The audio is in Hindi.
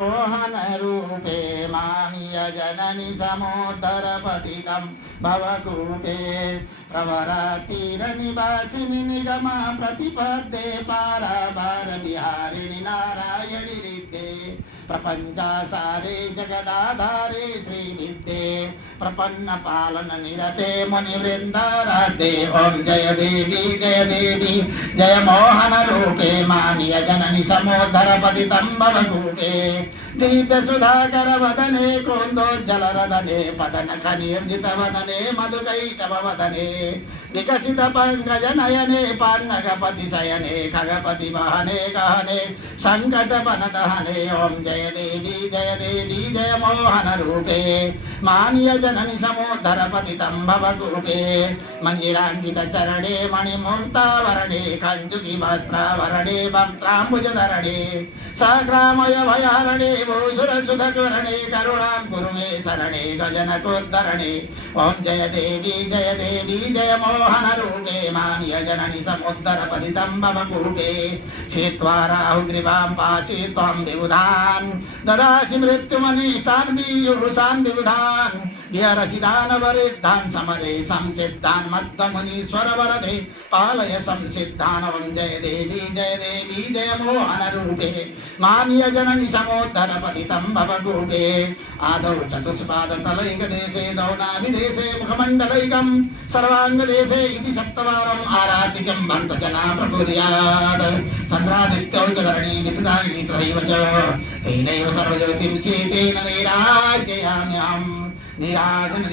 मोहन रूपे मामिय जननी समुद्रपतितं भवकूपे प्रवरातीरनिवासिनि निगमा प्रतिपद्ये पारावार विहारिणि नारायणि रिद्धे प्रपञ्चासारे जगदाधारे श्रीविद्ये प्रपन्न पालन निरते मुनिवृन्दाराध्ये ओं जय देवी जय मोहन रूपे मानिय जननी समुद्रपतितं भवकूपे दीप्य सुधाकर वदने कोन्दोज्जलरदने पदन खनिर्जित वदने मधुकैटव वदने विकसित पंकज नयने पान्नगपति शयने खगपति वहने गहने संकट दहने ओं जय देवी जय मोहन रूपे मानिय जननी समुद्रपतितं भवकूपे मंगिरांकित चरणे मणिमुक्तावरणे कंचुकी वस्त्रावरणे वक्त्राम्बुजधरणे सग्रामय भयारणे भूसुर सुधकरणे करुणां कुरु मे शरणे गजनकोद्धरणे ओं जय देवी जय मोहन रूपे मानिय जननी समुद्रपतितं भवकूपे छित्त्वा राहुग्रीवां पाशि त्वं विबुधान् ददासि मृत्युमनिष्टान् बीयुषान् विबुधान् गियरसिदान् वरिद्धान् समरे संसिद्धान् मद्गमुनीश्वर वरदे पालय संसिद्धान् ओं जय देवी जय मोहन रूपे मानिय जननी समुद्रपतितं भवकूपे आदौ चतुष्पादतलैकदेशे दौनाभिदेशे मुखमण्डलैकं सर्वाङ्गदेशे इति सप्तवारम् आराधिकं भक्तजना प्रकुर्यात् चन्द्रादित्यौ च धरणी निकृतानि त्रयैव च तेनैव सर्वज्योतिंषि तेन नैराज्ययाम्यहं नीराजन